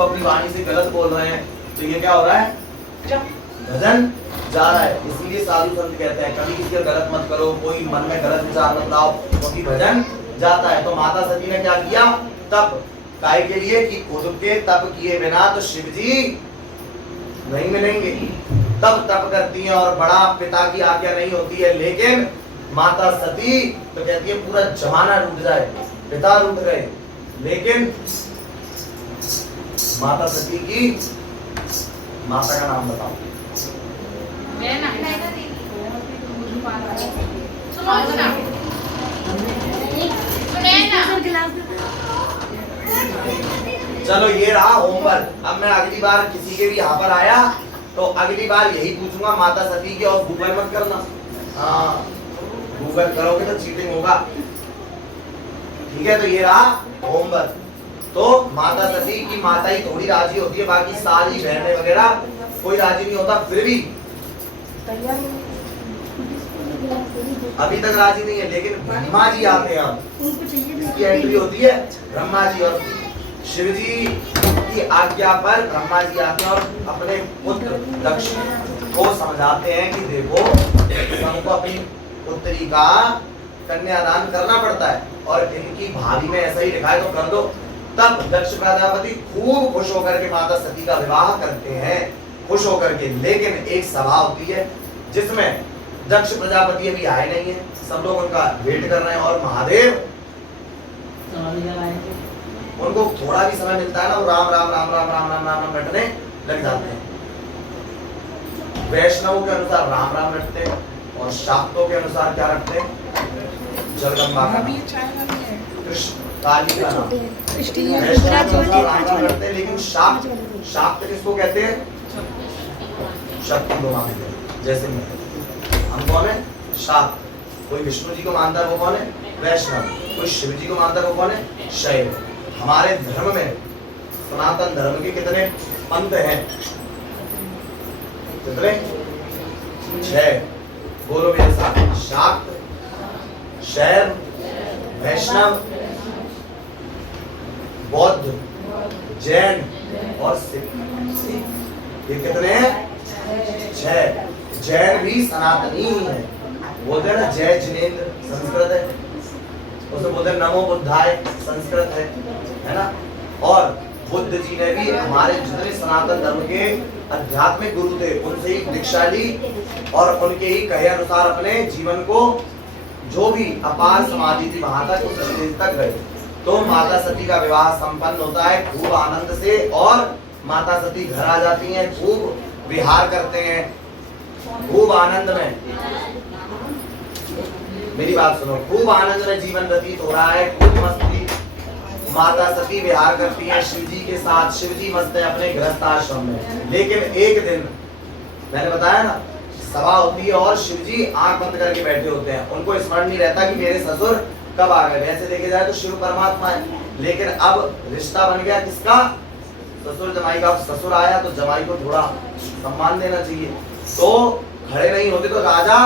को अपनी वाणी से गलत बोल रहे हैं तो ये क्या हो रहा है, भजन जा रहा है। इसीलिए साधु संत कहते हैं कभी किसी का गलत मत करो, कोई मन में गलत विचार मत लाओ, क्योंकि भजन जाता है। तो माता सती ने क्या किया, तप काय के लिए कि खुद के तप किए बिना तो शिव जी नहीं मिलेंगे, तब तप करती हैं और बड़ा पिता की आज्ञा नहीं होती है। लेकिन माता सती तो कहती है पूरा जमाना रूठ जाए, पिता रूठ गए, लेकिन माता सती की माता का नाम बताओ। चलो ये रहा होमवर्क। अब मैं अगली बार किसी के भी यहाँ पर आया तो अगली बार यही पूछूंगा माता सती की, और गूगल मत करना। हाँ गूगल करोगे तो चीटिंग होगा, ठीक है। तो ये रहा होमवर्क। तो माता सती की माता ही थोड़ी राजी होती है, बाकी सारी बहनें वगैरह कोई राजी नहीं होता। फिर भी अभी तक राजी नहीं है, लेकिन ब्रह्मा जी आते हैं। अब इसकी एंट्री होती है ब्रह्मा जी, और शिव जी की आज्ञा पर ब्रह्मा जी आते हैं और अपने पुत्र दक्ष को समझाते हैं कि देखो हमको अपनी पुत्री का कन्यादान करना पड़ता है, और इनकी भाभी में ऐसा ही लिखा है तो कर दो। तब दक्ष प्रजापति खूब खुश होकर के माता सती का विवाह करते हैं, खुश होकर के। लेकिन एक सभा होती है जिसमें दक्ष प्रजापति अभी आए नहीं है, सब लोग उनका वेट कर रहे हैं, और महादेव उनको थोड़ा भी समय मिलता है ना वो राम राम राम राम राम राम राम राम रटने लग जाते हैं। वैष्णवों के अनुसार राम राम रटते हैं, और शाक्तों के अनुसार क्या रखते हैं, जगदम्बा का कृष्ण काली का नाम। वैष्णव राम राम रटते हैं, लेकिन शाक्त किसको कहते हैं, शक्ति को मानते हैं। जैसे हम कौन है, शाक्त। कोई विष्णु जी को मानता है वो कौन है, वैष्णव। कोई शिव जी को मानता है वो कौन है, शैव। हमारे धर्म में सनातन धर्म के कितने पंथ हैं, कितने, 6। बोलो मेरे साथ, शाक्त, शैव, वैष्णव, बौद्ध, जैन और सिख। ये कितने हैं, 6। जैन भी सनातनी ही है, बोलते हैं ना जय जिनेन्द्र, संस्कृत है, उसे बोलते हैं नमो बुद्धाय, संस्कृत है ना। और बुद्ध जी ने भी हमारे जितने सनातन धर्म के आध्यात्मिक गुरु थे उनसे ही दीक्षा ली, और उनके ही कहे अनुसार अपने जीवन को जो भी अपार समाधि थी वहां तक उस स्टेज तक गए। तो माता सती का विवाह संपन्न होता है खूब आनंद से, और माता सती घर आ जाती हैं, खूब विहार करते हैं, खूब आनंद में। मेरी बात सुनो, खूब आनंद में जीवन व्यतीत हो रहा है, खूब मस्ती। माता सती विहार करती हैं शिव जी के साथ, शिव जी मस्त है अपने गृहस्थ आश्रम में। लेकिन एक दिन मैंने बताया ना सभा होती है और शिव जी आंख बंद करके बैठे होते हैं, उनको स्मरण नहीं रहता कि मेरे ससुर कब आ गए। वैसे देखे जाए तो शिव परमात्मा है, लेकिन अब रिश्ता बन गया किसका, ससुर जमाई का। ससुर आया तो जमाई को थोड़ा सम्मान देना चाहिए, तो खड़े नहीं होते। तो राजा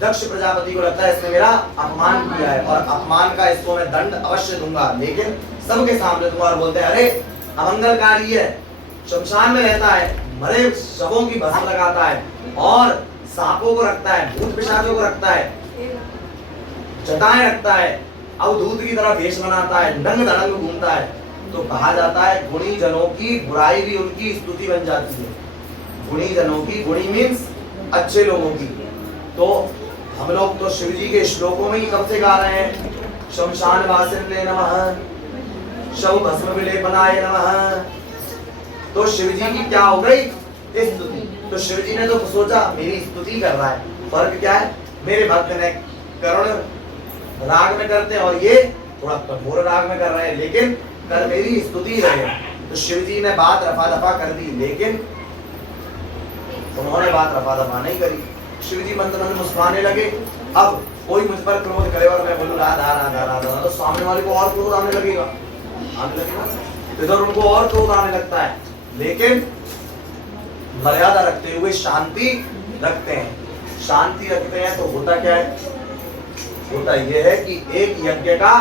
दक्ष प्रजापति को लगता है इसने मेरा अपमान किया है, और अपमान का इसको मैं दंड अवश्य दूंगा, लेकिन सबके सामने दूंगा। और बोलते हैं अरे अमंगलकारी है, शमशान में रहता है, मरे शवों की भस्म लगाता है, और सांपों को रखता है, भूत पिशाचों को रखता है, जटाएं रखता है, अवधूत की तरह वेश बनाता है, नंग धड़ंग घूमता है। तो कहा जाता है गुणी जनों की बुराई भी उनकी स्तुति बन जाती है। गुणी जनों की, गुणी मीन्स अच्छे लोगों की। तो हम लोग तो शिव जी के श्लोकों में ही कब से गा रहे हैं, शमशान वासिने नमः, शव भस्म विलेपनाय नमः। तो शिव जी की क्या हो गई स्तुति। तो शिव जी ने तो सोचा मेरी स्तुति कर रहा है, फर्क क्या है, मेरे भक्त ने करुण राग में करते हैं और ये थोड़ा कठोर राग में कर रहे हैं, लेकिन कर मेरी स्तुति रहे। तो शिव जी ने बात रफा दफा कर दी, लेकिन उन्होंने बात रफा दफा नहीं करी। शिव जी मंत्र में मुस्कुराने लगे। अब कोई मुझ पर क्रोध करे और मैं बोलूं राधा राधा राधा, तो सामने वाले को और क्रोध आने लगेगा, इधर उनको और क्रोध आने लगता है। लेकिन मर्यादा रखते हुए शांति रखते हैं। शांति रखते हैं तो होता क्या है, होता यह है कि एक यज्ञ का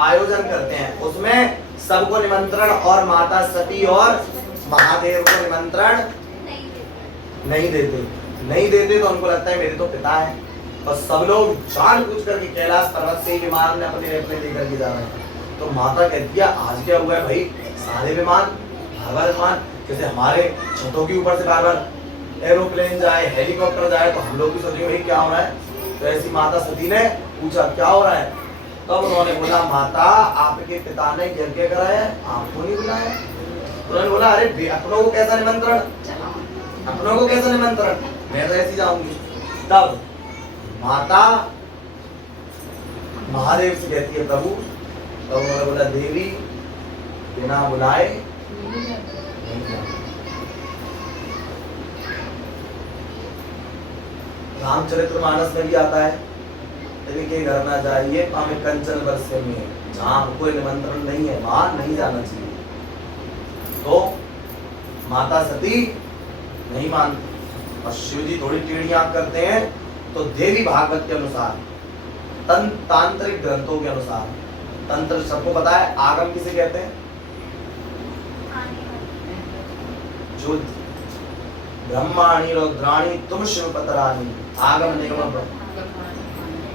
आयोजन करते हैं, उसमें सबको निमंत्रण और माता सती और महादेव को निमंत्रण नहीं देते तो उनको लगता है मेरे तो पिता है, और सब लोग जानबूझ करके कैलाश पर्वत से ही विमान में अपने लेकर के जा रहे हैं। तो माता कहती है आज क्या हुआ है भाई, सारे विमान बार विमान, जैसे हमारे छतों के ऊपर से बार बार एरोप्लेन जाए, हेलीकॉप्टर जाए, तो हम लोग भी सोचेंगे भाई क्या हो रहा है। तो ऐसी माता सती ने पूछा क्या हो रहा है, तब उन्होंने बोला माता आपके पिता ने यज्ञ कराया, आपको नहीं बुलाया। उन्होंने बोला अरे अपनों को कैसा निमंत्रण, अपनों को कैसा निमंत्रण, मैं तो ऐसी जाऊंगी। तब माता महादेव से कहती है प्रभु, तब उन्होंने बोला देवी बिना बुलाए नहीं जाना। रामचरितमानस में भी आता है के घर ना जाइए हमें कंचन वर्षे में, जहाँ कोई निमंत्रण नहीं है वहां नहीं जाना चाहिए। तो माता सती नहीं मानती और शिव जी थोड़ी टेढ़ी आंख करते हैं। तो देवी भागवत के अनुसार, तांत्रिक ग्रंथों के अनुसार, तंत्र सबको पता है, आगम किसे कहते हैं, जो ब्रह्माणी रुद्राणी तुम शिव पतरानी, आगम निगम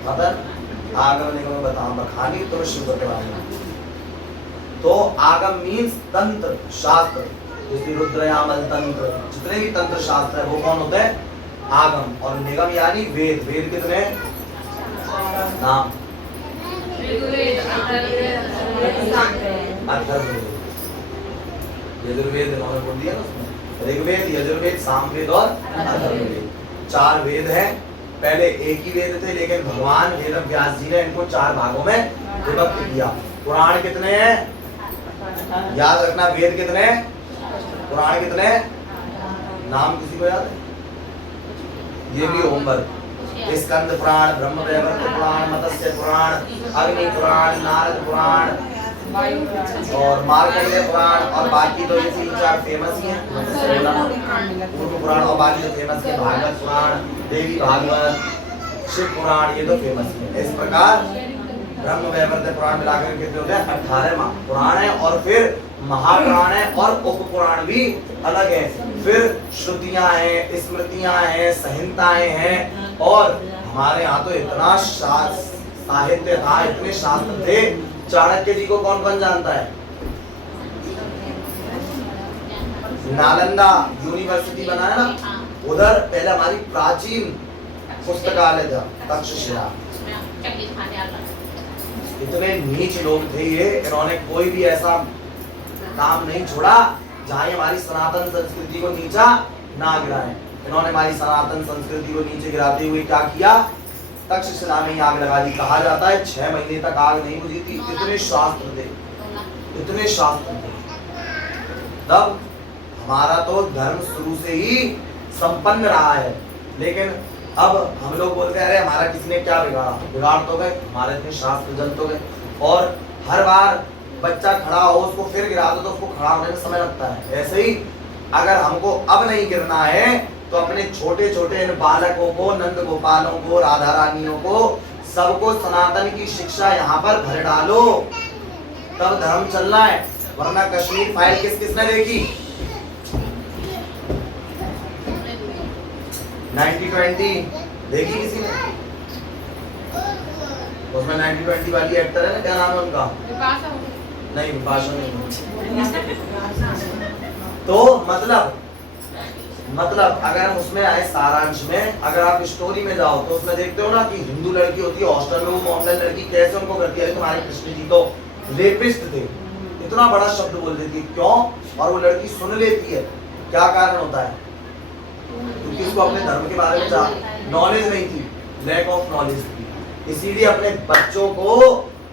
आगम निगम बताओ बखानी तुम शिव पतरानी। तो आगम मीन्स तंत्र शास्त्र, जैसे रुद्रयामल तंत्र, जितने भी तंत्र शास्त्र है वो कौन होते हैं, आगम। और निगम यानी वेद, वेद कितने नाम, अथर्ववेद, यजुर्वेद इन्होंने बोल दिया ना उसमें, ऋग्वेद, यजुर्वेद, सामवेद और अथर्ववेद, 4 वेद हैं। पहले एक ही वेद थे, लेकिन भगवान वेद व्यास जी ने इनको 4 भागों में विभक्त किया। पुराण कितने हैं याद रखना, वेद कितने, पुराण कितने, नाम किसी को याद है, ये भी होमवर्क, स्कंद पुराण, ब्रह्म वैवर्त पुराण, मत्स्य पुराण, अग्नि पुराण, नारद पुराण और मार्कंडेय पुराण, और बाकी तो ये 3-4 फेमस ही हैं, पुराण, और बाकी तो फेमस है भागवत पुराण, देवी भागवत, शिव पुराण, ये तो फेमस है। इस प्रकार ब्रह्म वैवर्त पुराण मिलाकर कितने होते हैं, 18 पुराण है, और फिर महापुराण है, और उप पुराण भी अलग है। फिर श्रुतियां हैं, स्मृतियां हैं, संहिताएं हैं, और हमारे यहाँ तो इतना साहित्य था, इतने शास्त्र थे। चाणक्य जी को कौन कौन जानता है, नालंदा यूनिवर्सिटी बना है ना, उधर पहले हमारी प्राचीन पुस्तकालय था तक्षशिला। इतने नीच लोग थे ये, इन्होंने कोई भी ऐसा काम नहीं छोड़ा जहाँ हमारी सनातन संस्कृति को नीचा ना गिराए। इन्होंने हमारी सनातन संस्कृति को नीचे गिराते हुए क्या किया, तक्षशिला में आग लगा दी। कहा जाता है 6 महीने तक आग नहीं बुझी थी, इतने शास्त्र थे, इतने शास्त्र थे। तब हमारा तो धर्म शुरू से ही संपन्न रहा है, लेकिन अब हम लोग बोलते हैं अरे हमारा किसने क्या बिगाड़ा, बिगाड़ तो गए, हमारे इतने शास्त्र जल तो गए। और हर बार बच्चा खड़ा हो उसको फिर गिरा दो तो उसको खड़ा होने में समय लगता है। ऐसे ही अगर हमको अब नहीं गिरना है तो अपने छोटे छोटे इन बालकों को, नंद गोपालों को, राधा रानियों को, सबको सनातन की शिक्षा यहाँ पर भर डालो, तब धर्म चलना है। वरना कश्मीर फाइल किस किसने देखी, 90-20 देखी किसी ने, उसमें 90-20 वाली एक्टर है ना, क्या नाम है उनका, नहीं विपाशा नहीं। तो मतलब अगर हम उसमें आए सारांश में, अगर आप स्टोरी में जाओ तो उसमें देखते हो ना कि हिंदू लड़की होती है हॉस्टल रूम, ऑनलाइन लड़की कैसे उनको करती है, तुम्हारे कृष्ण जी तो रेपिस्ट थे, इतना बड़ा शब्द बोल देती है, क्यों, और वो लड़की सुन लेती है, क्या कारण होता है, क्योंकि उसको अपने धर्म के बारे में नॉलेज नहीं थी, लैक ऑफ नॉलेज थी। इसीलिए अपने बच्चों को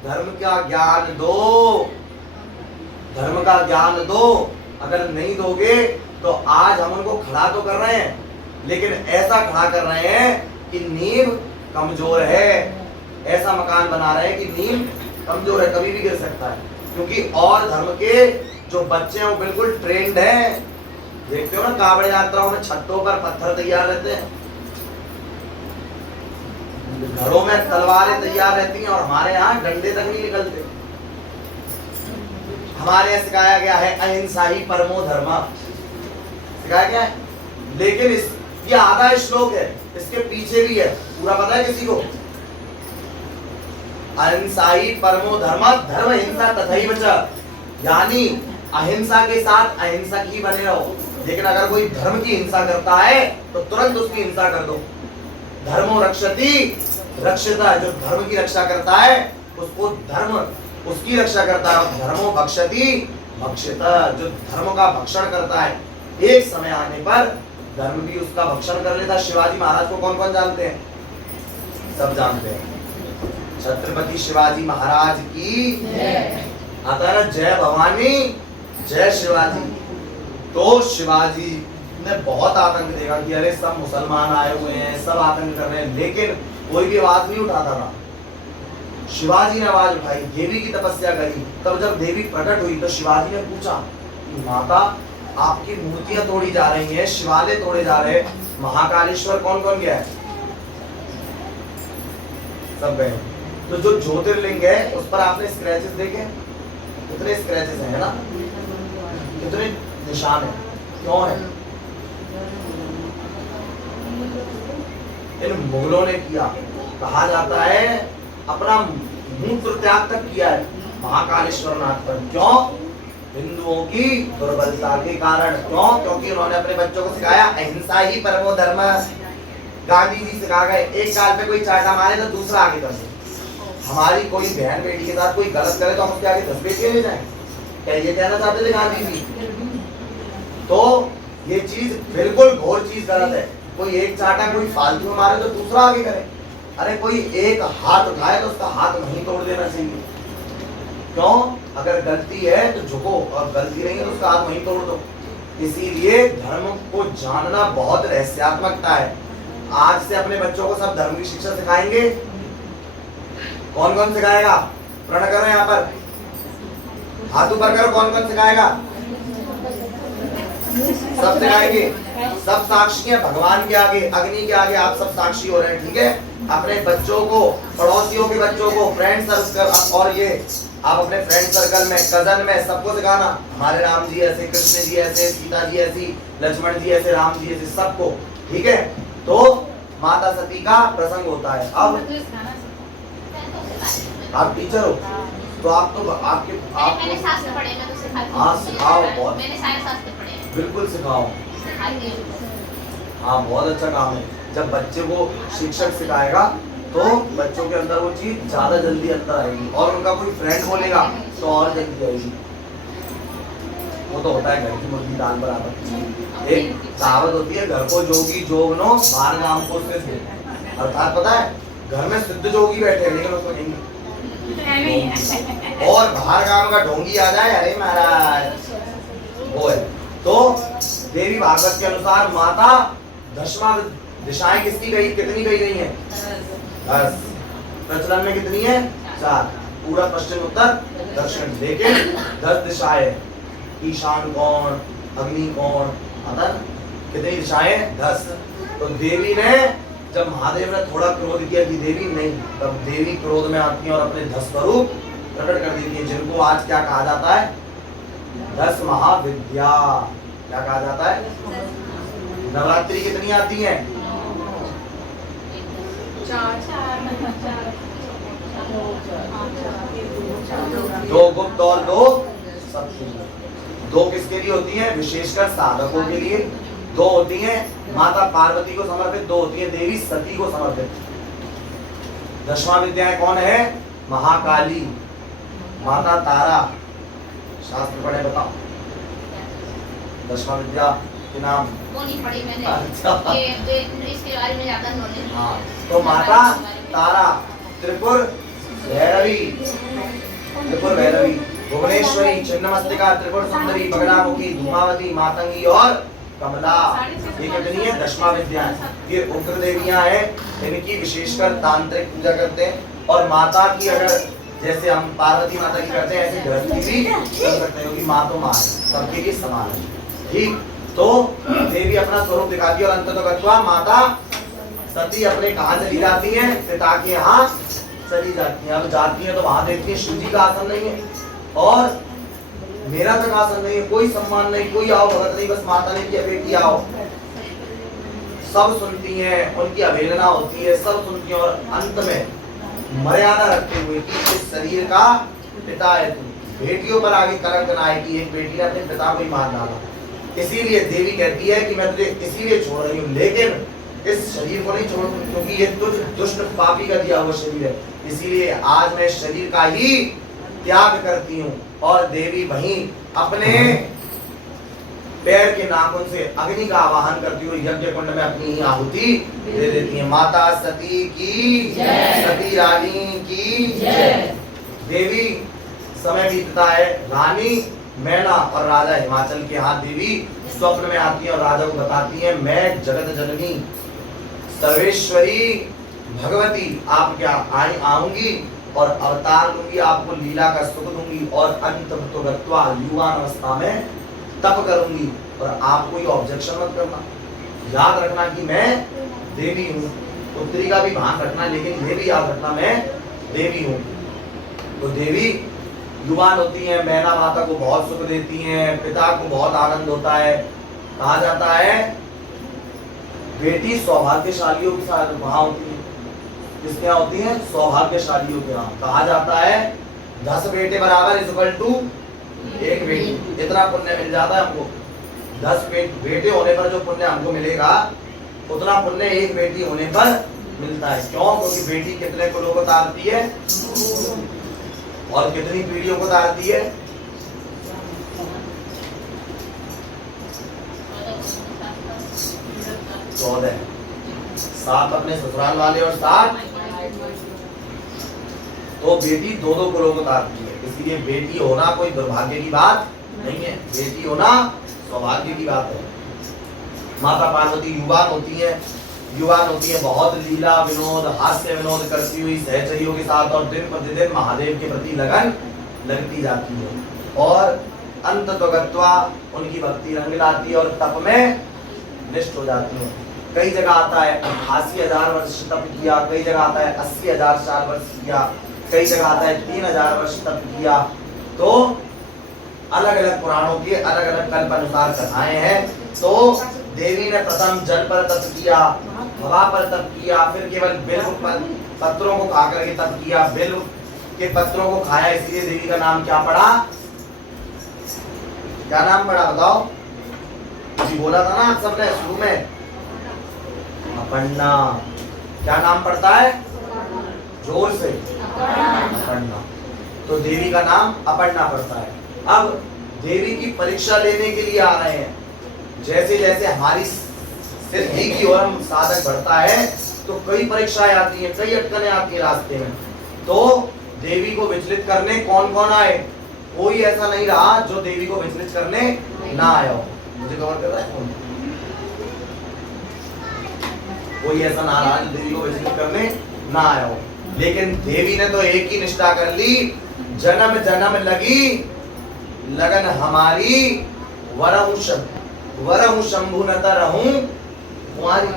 धर्म का ज्ञान दो, धर्म का ज्ञान दो। अगर नहीं दोगे तो आज हम उनको खड़ा तो कर रहे हैं, लेकिन ऐसा खड़ा कर रहे हैं कि नींव कमजोर है, ऐसा मकान बना रहे हैं कि नींव कमजोर है, कभी भी गिर सकता है। क्योंकि और धर्म के जो बच्चे हैं वो बिल्कुल ट्रेंड हैं। देखते हो ना कांवड़ यात्राओं में छतों पर पत्थर तैयार रहते हैं, घरों में तलवारें तैयार रहती हैं, और हमारे यहाँ डंडे तक नहीं निकलते। हमारे यहाँ सिखाया गया है अहिंसा ही परमो धर्म, सिखाया गया है। लेकिन इस ये आधा श्लोक है, इसके पीछे भी है, पूरा पता है किसी को? अहिंसा ही परमो धर्म, धर्म हिंसा तथैव च, यानी अहिंसा के साथ अहिंसक ही बने रहो। लेकिन अगर कोई धर्म की हिंसा करता है तो तुरंत उसकी हिंसा कर दो। धर्मो रक्षति रक्षिता, जो धर्म की रक्षा करता है उसको धर्म उसकी रक्षा करता है। धर्मो भक्षति भक्षिता, जो धर्म का भक्षण करता है एक समय आने पर धर्म भी उसका भक्षण कर लेता। शिवाजी महाराज को कौन कौन जानते हैं? सब जानते हैं। छत्रपति शिवाजी महाराज की आता ना जय भवानी जय शिवाजी। तो शिवाजी ने बहुत आतंक देखा कि अरे सब मुसलमान आए हुए हैं, सब आतंक कर रहे हैं, लेकिन कोई भी आवाज नहीं उठाता था। शिवाजी ने आवाज उठाई, देवी की तपस्या करी। तब जब देवी प्रकट हुई तो शिवाजी ने पूछा, माता आपकी मूर्तियां तोड़ी जा रही हैं, शिवालय तोड़े जा रहे हैं, महाकालेश्वर कौन कौन गया है? सब गए। तो जो ज्योतिर्लिंग है उस पर आपने स्क्रैचेस देखे? कितने स्क्रैचेस हैं ना, कितने निशान है, क्यों है? इन मुगलों ने किया। कहा जाता है अपना मूत्र त्याग तक किया है महाकालेश्वर नाथ पर। क्यों? हिंदुओं की दुर्बलता के कारण। क्यों? क्योंकि उन्होंने अपने बच्चों को सिखाया अहिंसा ही परमो धर्म। गांधी जी सिखा गए, एक गाल पे कोई चाटा मारे तो दूसरा आगे कर दे। हमारी कोई बहन बेटी के साथ कोई गलत करे तो हम उसके आगे 10 बेटियां ले जाएं, क्या ये कहना चाहते थे गांधी जी? तो ये चीज बिल्कुल घोर चीज गलत है। कोई एक चाटा कोई फालतू में मारे तो दूसरा आगे करे। अरे कोई एक हाथ उठाए तो उसका हाथ नहीं तोड़ देना चाहिए। क्यों? अगर गलती है तो झुको, और गलती नहीं है तो उसका हाथ वहीं तोड़ दो। इसीलिए धर्म को जानना बहुत रहस्यात्मकता है। आज से अपने बच्चों को सब धर्म की शिक्षा सिखाएंगे। कौन कौन सिखाएगा? प्रण करो, यहाँ पर हाथ ऊपर करो, कौन कौन सिखाएगा? सब सिखाएंगे, सब साक्षी हैं भगवान के आगे, अग्नि के आगे, आप सब साक्षी हो रहे हैं। ठीक है? अपने बच्चों को, पड़ोसियों के बच्चों को, फ्रेंड सर्कल, और ये आप अपने फ्रेंड सर्कल में, कजन में, सबको सिखाना हमारे राम जी ऐसे, कृष्ण जी ऐसे, सीता जी ऐसी, लक्ष्मण जी ऐसे, राम जी ऐसे, सबको। ठीक है? तो माता सती का प्रसंग होता है। अब आप टीचर हो तो आप तो आपके मैंने शास्त्र पढ़े, मैं तो सिखाती हूं। हाँ सिखाओ, बहुत मैंने सारे शास्त्र पढ़े हैं। बिल्कुल सिखाओ। हाँ बहुत अच्छा काम है। जब बच्चे को शिक्षक सिखाएगा तो बच्चों के अंदर वो चीज ज्यादा जल्दी अंदर आएगी, और उनका कोई फ्रेंड बोलेगा तो और जल्दी आएगी। वो तो होता है घर की मुर्गी दाल बराबर। एक कहावत होती है, घर को जोगी जोग नो, बाहर गांव को सिद्ध। अर्थात पता है घर में सिद्ध जोगी बैठे हैं लेकिन उसको नहीं, और बाहर गांव का ढोंगी आ जाए, अरे महाराज वो है। तो देवी भागवत के अनुसार माता दशमा दिशाएं किसकी गई, कितनी गई गई हैं? 10। प्रचलन में कितनी है? 4। पूरा, पश्चिम, उत्तर, दक्षिण। लेकिन 10 दिशाएं। ईशान कौन, अग्नि कौन, आता है कितनी दिशाएं? 10। तो देवी ने, जब महादेव ने थोड़ा क्रोध किया कि देवी नहीं, तब देवी क्रोध में आती है और अपने 10 स्वरूप प्रकट कर देती है, जिनको आज क्या कहा जाता है? 10 महाविद्या। क्या कहा जाता है? नवरात्रि कितनी आती है? 2 गुप्त और 2 सत्य। 2 किसके लिए होती है? विशेषकर साधकों के लिए। 2 होती हैं माता पार्वती को समर्पित, 2 होती है देवी सती को समर्पित। 10वां विद्याएं कौन है? महाकाली, माता तारा। शास्त्र पढ़े बताओ 10वां विद्या के नाम। वो नहीं पढ़ी मैंने। अच्छा। ये इसके बारे में ज्यादा नॉलेज। हाँ, तो माता तारा, त्रिपुर भैरवी, त्रिपुर भैरवी, भुवनेश्वरी, छिन्नमस्तिका, त्रिपुर सुंदरी, बगलामुखी, धूमावती, मातंगी और कमला। ये कितनी है? 10वां विद्या। ये उग्र देवियां हैं, इनकी विशेषकर तांत्रिक पूजा करते हैं। और माता की अगर जैसे हम पार्वती माता की करते हैं, ऐसे गृहस्थी भी कर सकते हैं, क्योंकि माँ तो माँ है, सबके लिए समान है। ठीक? तो देवी अपना स्वरूप दिखाती है और अंततः माता सती अपने कहाँ चली जाती है? पिता के यहाँ चली जाती है। अब जाती है तो वहां देखती है शिव जी का आसन नहीं है, और मेरा तक आसन नहीं है, कोई सम्मान नहीं, कोई आओ भगत नहीं, बस माता ने किया बेटी आओ। सब सुनती हैं, उनकी अवहेलना होती है, सब सुनती हैं और अंत में मर्यादा रखते हुए कि इस शरीर का पिता है तू, बेटियों पर आगे कलंक ना आए कि एक बेटी ने अपने पिता को ही मार डाला। इसीलिए देवी कहती है कि मैं तुझे इसीलिए छोड़ रही हूँ, लेकिन इस शरीर को नहीं छोड़, क्योंकि ये तुझ दुष्ट पापी का दिया हुआ शरीर है। इसीलिए आज मैं शरीर का ही त्याग करती हूँ। और देवी वहीं अपने पैर के नाखून से अग्नि का आवाहन करती हुई यज्ञ कुंड में अपनी ही आहुति दे देती है। माता सती की जय, सती रानी की जय। देवी समय बीतता है, रानी मैना और राजा हिमाचल के हाथ देवी स्वप्न में आती है और राजा को बताती है, मैं जगत जननी सर्वेश्वरी भगवती आप क्या आऊंगी और अवतार लूंगी, आपको लीला का सुख दूंगी और अंत तो युवान अवस्था में तप करूंगी और आप कोई ऑब्जेक्शन मत करना। याद रखना कि मैं देवी हूँ, पुत्री का भी भान रखना, लेकिन ये भी याद रखना मैं देवी हूँ। तो देवी युवान होती हैं, मैना माता को बहुत सुख देती हैं, पिता को बहुत आनंद होता है। कहा जाता है बेटी सौभाग्यशालियों के साथ वहां होती है, किसके यहाँ होती है? सौभाग्यशालियों के यहाँ। कहा जाता है 10 बेटे बराबर इक्वल टू 1 बेटी, इतना पुण्य मिल जाता है हमको। 10 बेटे होने पर जो पुण्य हमको मिलेगा उतना पुण्य 1 बेटी होने पर मिलता है। क्यों? क्योंकि बेटी कितने कुलों को तारती है और कितनी पीढ़ियों को तारती है? 14। 7 अपने ससुराल वाले और 7 तो बेटी 2-2 कुलों को तारती है। इसलिए बेटी होना कोई दुर्भाग्य की बात नहीं है, बेटी होना सौभाग्य की बात है। माता पार्वती युवान होती है, बहुत लीला विनोद हास्य विनोद करती हुई सहचरियों के साथ और दिन प्रतिदिन महादेव के प्रति लगन लगती जाती है और अंत तो गत्वा उनकी भक्ति रंग लाती है और तप में निष्ठ हो जाती है। कई जगह आता है 88,000 वर्ष तप किया, कई जगह आता है 80,000 वर्ष किया, कई जगह आता है 3,000 वर्ष तप किया। तो अलग अलग पुराणों के अलग अलग कल्प अनुसार कथाएं हैं। तो देवी ने प्रथम जल पर तप किया, हवा पर तप किया, फिर केवल बिल्व पत्रों को खा करके तप किया। बिल्व के पत्रों को खाया, इसलिए देवी का नाम क्या पड़ा? क्या नाम पड़ा बताओ? जी बोला था ना आप सबने शुरू में, अपर्णा। क्या नाम पड़ता है? जोर से, अपर्णा। तो देवी का नाम अपर्णा पड़ता है। अब देवी की परीक्षा लेने के लिए आ रहे हैं। जैसे जैसे हमारी सिद्धि की ओर हम साधक बढ़ता है तो कई परीक्षाएं आती हैं, कई अटकलें आती हैं रास्ते में। तो देवी को विचलित करने कौन कौन आए? कोई ऐसा नहीं रहा जो देवी को विचलित करने ना आया हो। मुझे कवर कर रहा है कौन? कोई ऐसा ना रहा जो देवी को विचलित करने ना आया हो। लेकिन देवी ने तो एक ही निष्ठा कर ली, जन्म जन्म लगी लगन हमारी, वरहु शंभु न तरहूं कुंवारी।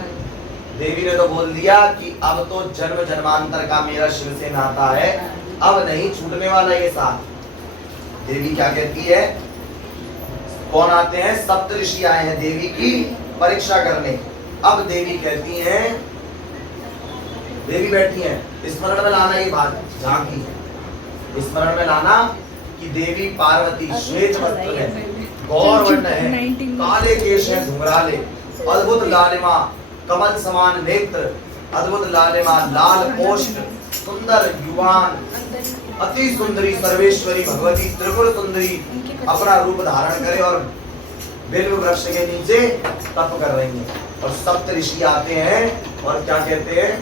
देवी ने तो बोल दिया कि अब तो जन्म जन्मांतर का मेरा शिव से नाता है, अब नहीं छूटने वाला ये साथ। देवी क्या कहती है? कौन आते हैं? सप्त ऋषि आए हैं देवी की परीक्षा करने। अब देवी कहती हैं, देवी बैठी हैं, स्मरण में लाना ये बात झांकी है, स्मरण में लाना कि देवी पार्वती श्वेत वस्त्र है, गौर वर्ण है, काले केश है घुंघराले, अद्भुत लालिमा, कमल समान नेत्र, अद्भुत लालिमा, लाल कोष्ठ, सुंदर युवान, अति सुंदरी सर्वेश्वरी भगवती त्रिपुर सुंदरी अपना रूप धारण करे और बिल्व वृक्ष के नीचे तप कर रही है। और सप्त ऋषि आते हैं और क्या कहते हैं?